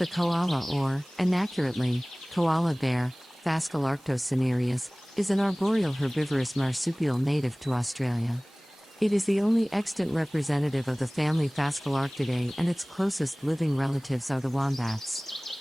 The koala or, inaccurately, koala bear, Phascolarctos cinereus, is an arboreal herbivorous marsupial native to Australia. It is the only extant representative of the family Phascolarctidae, and its closest living relatives are the wombats.